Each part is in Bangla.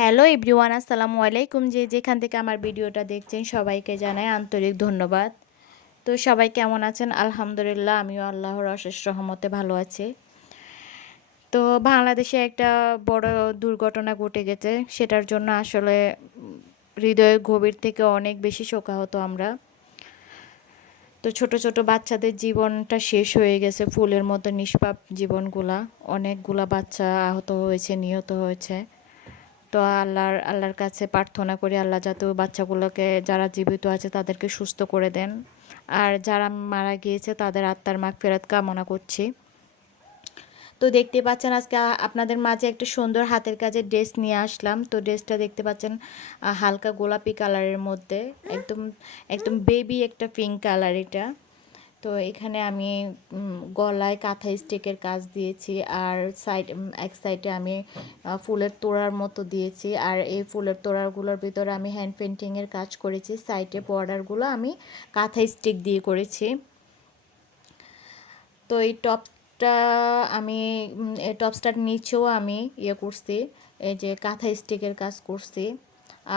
হ্যালো এভরিওয়ান, আসসালামু আলাইকুম। যে যেখান থেকে আমার ভিডিওটা দেখছেন সবাইকে জানাই আন্তরিক ধন্যবাদ। তো সবাই কেমন আছেন? আলহামদুলিল্লাহ, আমিও আল্লাহর অশেষ রহমতে ভালো আছি। তো বাংলাদেশে একটা বড় দুর্ঘটনা ঘটে গেছে, সেটার জন্য আসলে হৃদয়ের গভীর থেকে অনেক বেশি শোকাহত আমরা। তো ছোট ছোট বাচ্চাদের জীবনটা শেষ হয়ে গেছে, ফুলের মতো নিষ্পাপ জীবনগুলা। অনেকগুলা বাচ্চা আহত হয়েছে, নিহত হয়েছে। তো আল্লাহর কাছে প্রার্থনা করি, আল্লাহ যাতে ওই বাচ্চাগুলোকে, যারা জীবিত আছে তাদেরকে সুস্থ করে দেন। আর যারা মারা গিয়েছে তাদের আত্মার মাগফিরাত কামনা করছি। তো দেখতে পাচ্ছেন আজকে আপনাদের মাঝে একটা সুন্দর হাতের কাজের ড্রেস নিয়ে আসলাম। তো ড্রেসটা দেখতে পাচ্ছেন হালকা গোলাপি কালারের মধ্যে, একদম একদম বেবি একটা পিঙ্ক কালার এটা। তো এখানে আমি গলায় কাঁথা স্টিকের কাজ দিয়েছি, আর এক সাইডে আমি ফুলের তোড়ার মতো দিয়েছি। আর এই ফুলের তোড়াগুলোর ভিতরে আমি হ্যান্ড পেন্টিংয়ের কাজ করেছি। সাইডে বর্ডারগুলো আমি কাঁথা স্টিক দিয়ে করেছি। তো এই টপসটা আমি এই টপসটার নিচেও আমি করছি, এই যে কাঁথা স্টিকের কাজ করছি।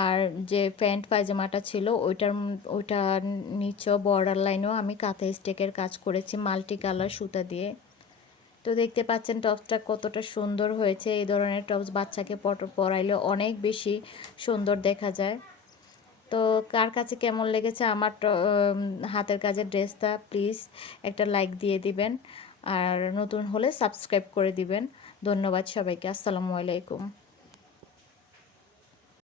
আর যে প্যান্ট পায়জামাটা ছিল ওইটার নিচেও বর্ডার লাইনেও আমি কাঁথা স্টিকের কাজ করেছি মাল্টি কালার সুতা দিয়ে। তো দেখতে পাচ্ছেন টপসটা কতটা সুন্দর হয়েছে। এই ধরনের টপস বাচ্চাকে পরাইলে অনেক বেশি সুন্দর দেখা যায়। তো কার কাছে কেমন লেগেছে আমার হাতের কাজের ড্রেসটা, প্লিজ একটা লাইক দিয়ে দিবেন। আর নতুন হলে সাবস্ক্রাইব করে দিবেন। ধন্যবাদ সবাইকে। আসসালামু আলাইকুম।